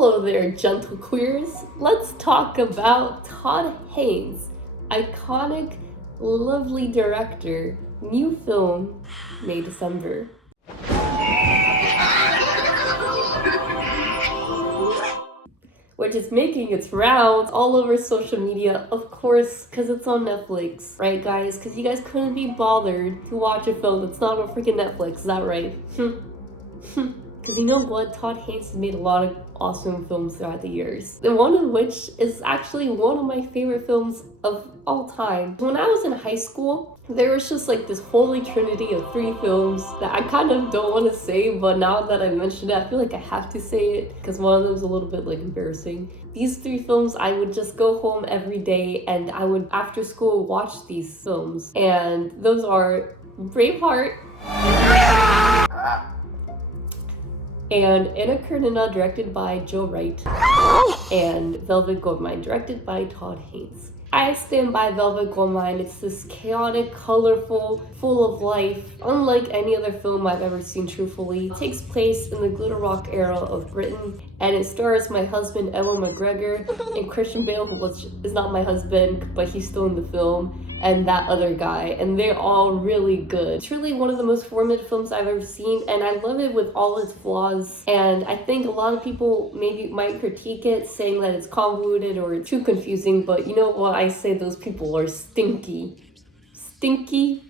Hello there, gentle queers. Let's talk about Todd Haynes' iconic, lovely director, new film, May December. Which is making its rounds all over social media, of course, because it's on Netflix, right, guys? Because you guys couldn't be bothered to watch a film that's not on freaking Netflix, is that right? Because you know what? Todd Haynes has made a lot of awesome films throughout the years. And one of which is actually one of my favorite films of all time. When I was in high school, there was just like this holy trinity of 3 films that I kind of don't want to say, but now that I mentioned it, I feel like I have to say it because one of them is a little bit like embarrassing. These 3 films, I would just go home every day and I would, after school, watch these films. And those are Braveheart, and Anna Karenina, directed by Joe Wright, and Velvet Goldmine, directed by Todd Haynes. I stand by Velvet Goldmine. It's this chaotic, colorful, full of life, unlike any other film I've ever seen, truthfully. It takes place in the glitter rock era of Britain, and it stars my husband, Ewan McGregor, and Christian Bale, who is not my husband, but he's still in the film, and that other guy, and they're all really good. Truly one of the most formative films I've ever seen, and I love it with all its flaws, and I think a lot of people maybe might critique it, saying that it's convoluted or too confusing, but you know what? I say those people are stinky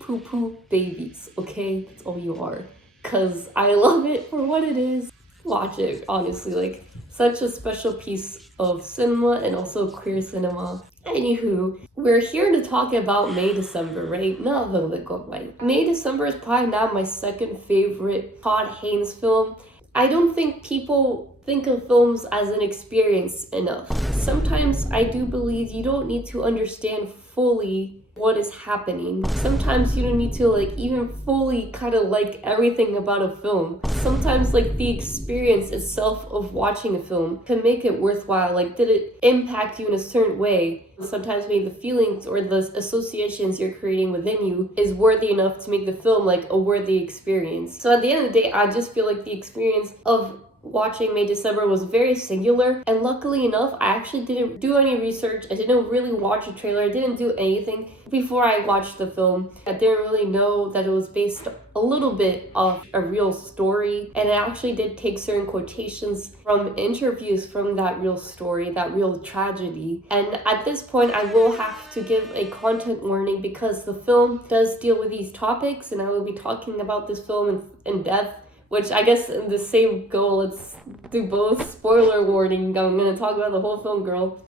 poo-poo babies, okay? That's all you are. Because I love it for what it is. Watch it, honestly, like, such a special piece of cinema and also queer cinema. Anywho, we're here to talk about May December, right? Not Velvet Goldmine. May December is probably now my second favorite Todd Haynes film. I don't think people think of films as an experience enough. Sometimes I do believe you don't need to understand fully what is happening. Sometimes you don't need to like even fully kind of like everything about a film. Sometimes like the experience itself of watching a film can make it worthwhile. Like, did it impact you in a certain way? Sometimes maybe the feelings or the associations you're creating within you is worthy enough to make the film like a worthy experience. So at the end of the day, I just feel like the experience of watching May December was very singular, and luckily enough, I actually didn't do any research. I didn't really watch a trailer. I didn't do anything before I watched the film. I didn't really know that it was based a little bit off a real story, and it actually did take certain quotations from interviews from that real story, that real tragedy. And at this point, I will have to give a content warning because the film does deal with these topics, and I will be talking about this film in depth. Which I guess in the same goal, let's do both. Spoiler warning, I'm gonna talk about the whole film, girl.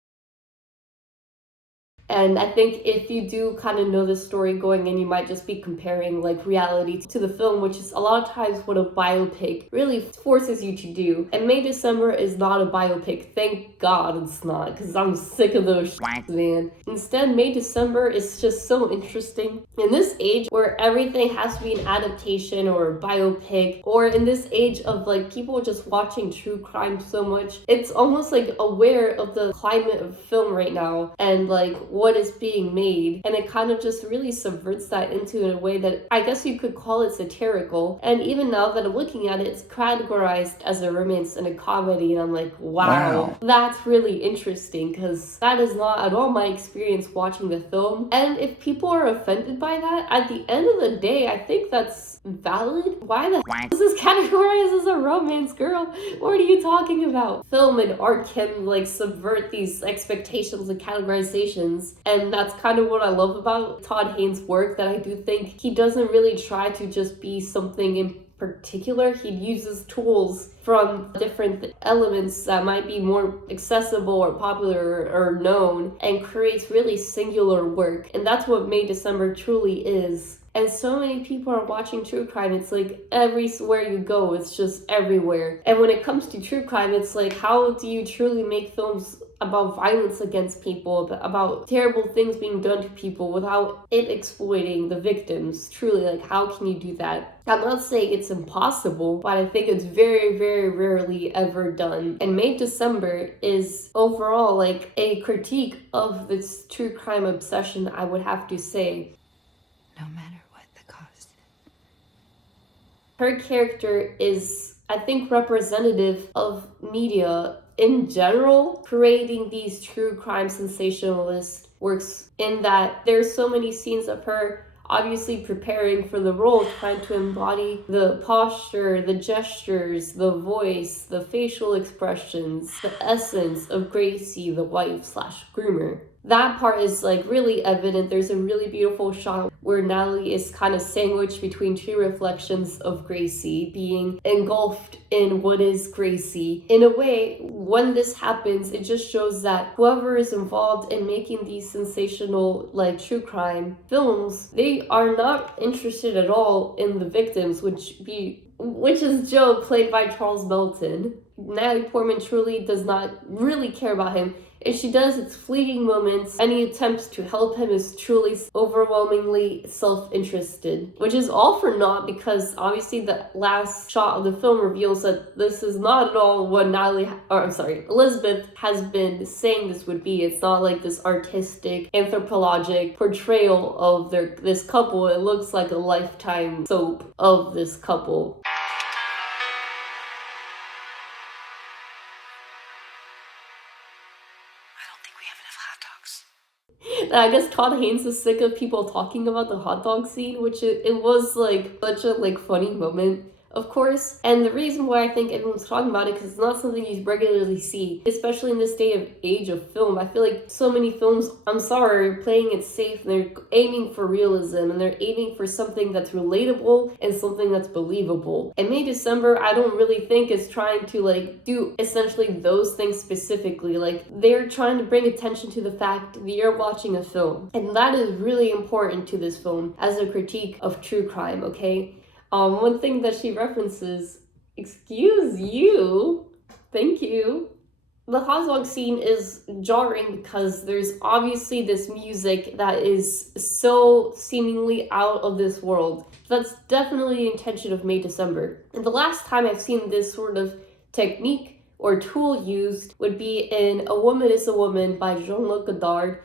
And I think if you do kind of know the story going in, you might just be comparing like reality to the film, which is a lot of times what a biopic really forces you to do. And May December is not a biopic. Thank God it's not, because I'm sick of those man. Instead, May December is just so interesting. In this age where everything has to be an adaptation or a biopic, or in this age of like people just watching true crime so much, it's almost like aware of the climate of film right now and like what is being made, and it kind of just really subverts that into a way that I guess you could call it satirical. And even now that I'm looking at it, it's categorized as a romance and a comedy, and I'm like, wow. That's really interesting, because that is not at all my experience watching the film. And if people are offended by that, at the end of the day, I think that's valid. Why the heck is this categorized as a romance, girl? What are you talking about? Film and art can like subvert these expectations and categorizations, and that's kind of what I love about Todd Haynes' work, that I do think he doesn't really try to just be something in particular. He uses tools from different elements that might be more accessible or popular or known, and creates really singular work. And that's what May December truly is. And so many people are watching true crime. It's like everywhere you go, it's just everywhere. And when it comes to true crime, it's like, how do you truly make films about violence against people, about terrible things being done to people without it exploiting the victims? Truly, like, how can you do that? I'm not saying it's impossible, but I think it's very, very rarely ever done. And May December is overall like a critique of this true crime obsession, I would have to say. No matter what the cost. Her character is, I think, representative of media in general, creating these true crime sensationalists works in that there's so many scenes of her obviously preparing for the role, trying to embody the posture, the gestures, the voice, the facial expressions, the essence of Gracie, the wife slash groomer. That part is like really evident. There's a really beautiful shot where Natalie is kind of sandwiched between two reflections of Gracie, being engulfed in what is Gracie. In a way, when this happens, it just shows that whoever is involved in making these sensational, like, true crime films, they are not interested at all in the victims, which is Joe, played by Charles Melton. Natalie Portman truly does not really care about him. If she does, it's fleeting moments. Any attempts to help him is truly overwhelmingly self-interested, which is all for naught because obviously the last shot of the film reveals that this is not at all what Elizabeth has been saying this would be. It's not like this artistic, anthropologic portrayal of this couple. It looks like a Lifetime soap of this couple. I guess Todd Haynes is sick of people talking about the hot dog scene, which it was like such a like funny moment, of course. And the reason why I think everyone's talking about it because it's not something you regularly see, especially in this day of age of film. I feel like so many films, I'm sorry, are playing it safe and they're aiming for realism and they're aiming for something that's relatable and something that's believable. And May December, I don't really think is trying to like do essentially those things specifically. Like they're trying to bring attention to the fact that you're watching a film. And that is really important to this film as a critique of true crime, okay? One thing that she references, excuse you, thank you. The hot dog scene is jarring because there's obviously this music that is so seemingly out of this world. That's definitely the intention of May December. And the last time I've seen this sort of technique or tool used would be in A Woman is a Woman by Jean-Luc Godard.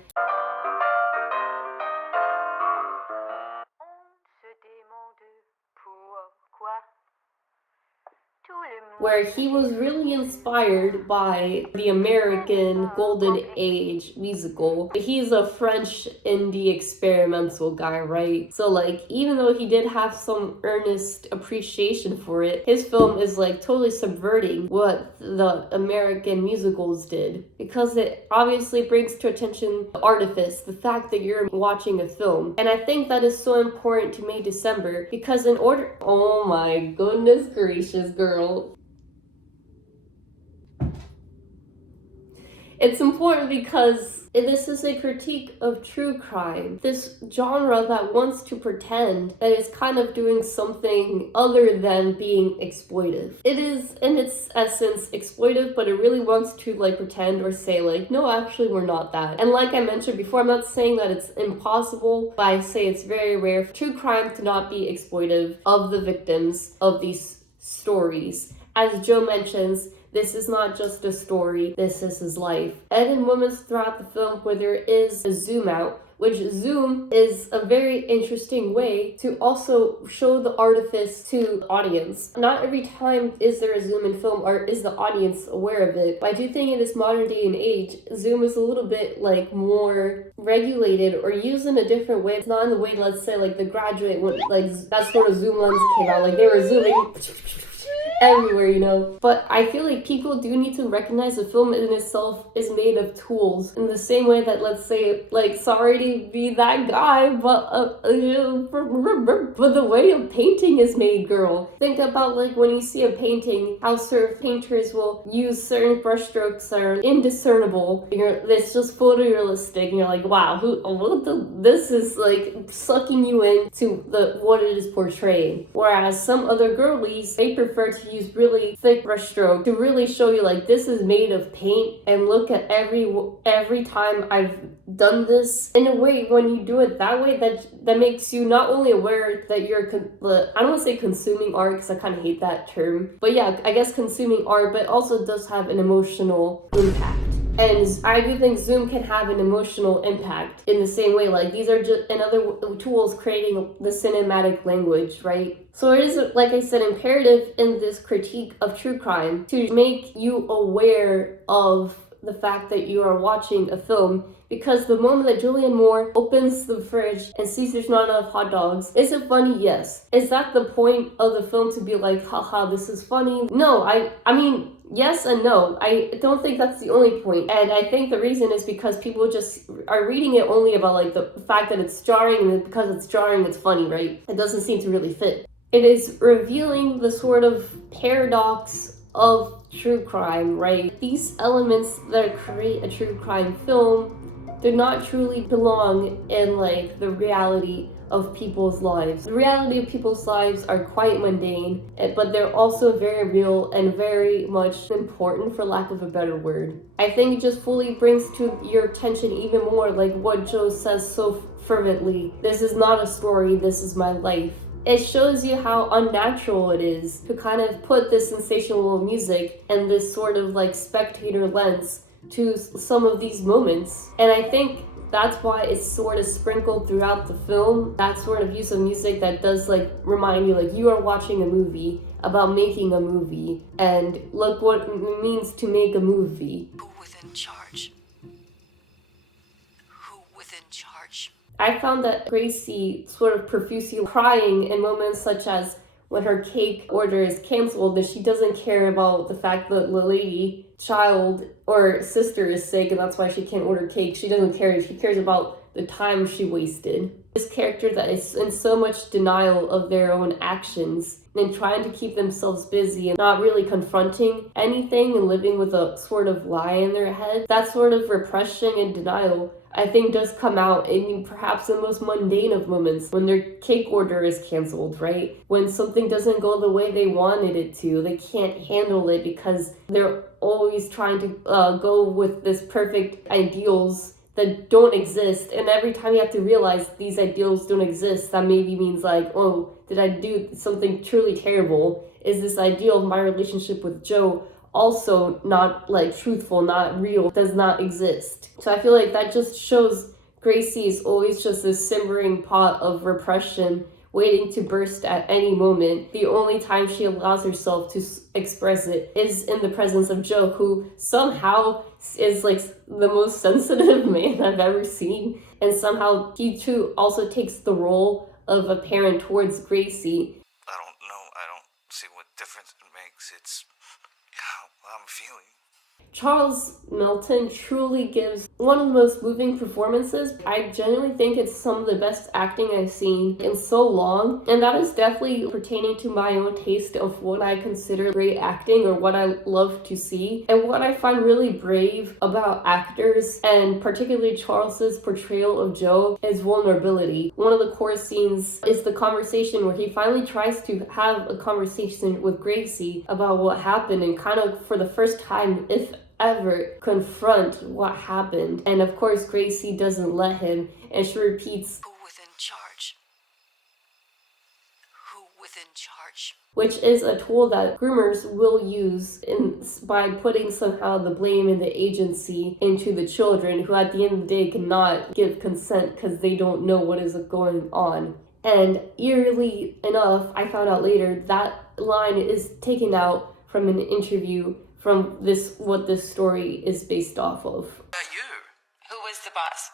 Where he was really inspired by the American Golden Age musical. He's a French indie experimental guy, right? So like, even though he did have some earnest appreciation for it, his film is like totally subverting what the American musicals did. Because it obviously brings to attention the artifice, the fact that you're watching a film. And I think that is so important to May December because oh my goodness gracious, girl. It's important because this is a critique of true crime. This genre that wants to pretend that it's kind of doing something other than being exploitive. It is, in its essence, exploitive, but it really wants to like pretend or say like, no, actually we're not that. And like I mentioned before, I'm not saying that it's impossible, but I say it's very rare for true crime to not be exploitive of the victims of these stories. As Joe mentions, this is not just a story, this is his life. And in moments throughout the film where there is a zoom out, which zoom is a very interesting way to also show the artifice to the audience. Not every time is there a zoom in film or is the audience aware of it. But I do think in this modern day and age, zoom is a little bit like more regulated or used in a different way. It's not in the way, let's say, like The Graduate, when like that sort of zoom lens came out, like they were zooming everywhere, you know. But I feel like people do need to recognize the film in itself is made of tools in the same way that, let's say, like, sorry to be that guy, but the way a painting is made, girl. Think about like when you see a painting, how certain painters will use certain brushstrokes that are indiscernible. It's just photorealistic, and you're like, wow, this is like sucking you into what it is portraying. Whereas some other girlies, they prefer to use really thick brushstroke to really show you like this is made of paint, and look at every time I've done this. In a way, when you do it that way, that makes you not only aware that you're I don't want to say consuming art because I kind of hate that term, but yeah, I guess consuming art, but also does have an emotional impact. And I do think Zoom can have an emotional impact in the same way. Like, these are just another tools creating the cinematic language, right? So it is, like I said, imperative in this critique of true crime to make you aware of the fact that you are watching a film, because the moment that Julianne Moore opens the fridge and sees there's not enough hot dogs, is it funny? Yes. Is that the point of the film, to be like, haha, this is funny? No, I mean, yes and no. I don't think that's the only point. And I think the reason is because people just are reading it only about like the fact that it's jarring, and because it's jarring, it's funny, right? It doesn't seem to really fit. It is revealing the sort of paradox of true crime, right? These elements that create a true crime film do not truly belong in like the reality of people's lives. The reality of people's lives are quite mundane, but they're also very real and very much important, for lack of a better word. I think it just fully brings to your attention even more like what Joe says so fervently: this is not a story, this is my life. It shows you how unnatural it is to kind of put this sensational music and this sort of like spectator lens to some of these moments. And I think that's why it's sort of sprinkled throughout the film, that sort of use of music that does like remind you like you are watching a movie about making a movie, and look what it means to make a movie. Who within charge? Who within charge? I found that Gracie sort of profusely crying in moments such as when her cake order is canceled, and she doesn't care about the fact that the lady, child, or sister is sick, and that's why she can't order cake. She doesn't care. She cares about the time she wasted. This character that is in so much denial of their own actions and trying to keep themselves busy and not really confronting anything and living with a sort of lie in their head, that sort of repression and denial, I think, does come out in perhaps the most mundane of moments, when their cake order is canceled, right? When something doesn't go the way they wanted it to, they can't handle it because they're always trying to go with this perfect ideals that don't exist. And every time you have to realize these ideals don't exist, that maybe means like, oh, did I do something truly terrible? Is this ideal of my relationship with Joe also not like truthful, not real, does not exist? So I feel like that just shows Gracie is always just this simmering pot of repression waiting to burst at any moment. The only time she allows herself to express it is in the presence of Joe, who somehow is like the most sensitive man I've ever seen. And somehow he too also takes the role of a parent towards Gracie. I don't know. I don't see what difference it makes. It's how I'm feeling. Charles Melton truly gives one of the most moving performances. I genuinely think it's some of the best acting I've seen in so long, and that is definitely pertaining to my own taste of what I consider great acting, or what I love to see. And what I find really brave about actors, and particularly Charles's portrayal of Joe, is vulnerability. One of the core scenes is the conversation where he finally tries to have a conversation with Gracie about what happened, and kind of for the first time, if ever, confront what happened. And of course, Gracie doesn't let him, and she repeats, Who within charge? Who within charge? which is a tool that groomers will use by putting somehow the blame and the agency into the children, who at the end of the day cannot give consent because they don't know what is going on. And eerily enough, I found out later that line is taken out from an interview from what this story is based off of. You. Who was the boss?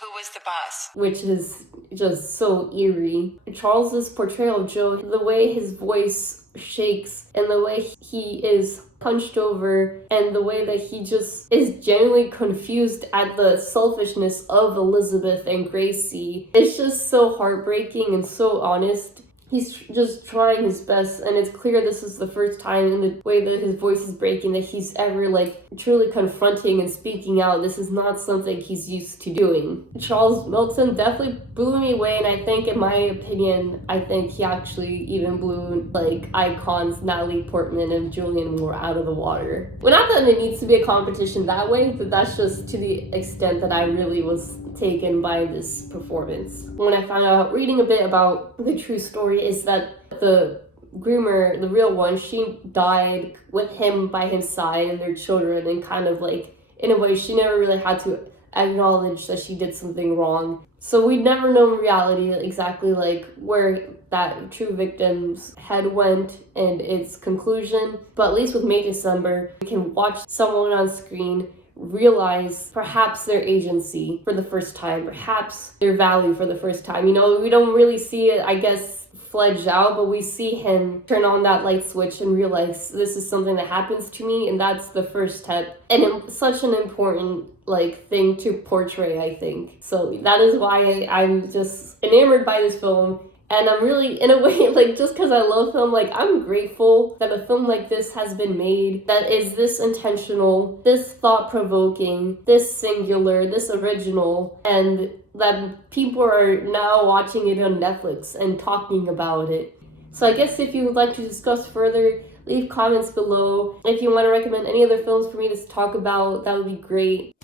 Who was the boss? Which is just so eerie. Charles's portrayal of Joe, the way his voice shakes, and the way he is punched over, and the way that he just is genuinely confused at the selfishness of Elizabeth and Gracie. It's just so heartbreaking and so honest. He's just trying his best, and it's clear this is the first time in the way that his voice is breaking that he's ever like truly confronting and speaking out. This is not something he's used to doing. Charles Melton definitely blew me away, and I think, in my opinion, I think he actually even blew like icons Natalie Portman and Julianne Moore out of the water. Well, not that it needs to be a competition that way, but that's just to the extent that I really was taken by this performance. When I found out, reading a bit about the true story, is that the groomer, the real one, she died with him by his side and their children, and kind of like, in a way, she never really had to acknowledge that she did something wrong. So we never know in reality exactly like where that true victim's head went and its conclusion. But at least with May December, we can watch someone on screen realize perhaps their agency for the first time, perhaps their value for the first time. You know, we don't really see it, I guess, fledged out, but we see him turn on that light switch and realize this is something that happens to me, and that's the first step. And such an important like thing to portray, I think. So that is why I'm just enamored by this film. And I'm really, in a way, like, just because I love film, like, I'm grateful that a film like this has been made that is this intentional, this thought-provoking, this singular, this original, and that people are now watching it on Netflix and talking about it. So I guess if you would like to discuss further, leave comments below. If you want to recommend any other films for me to talk about, that would be great.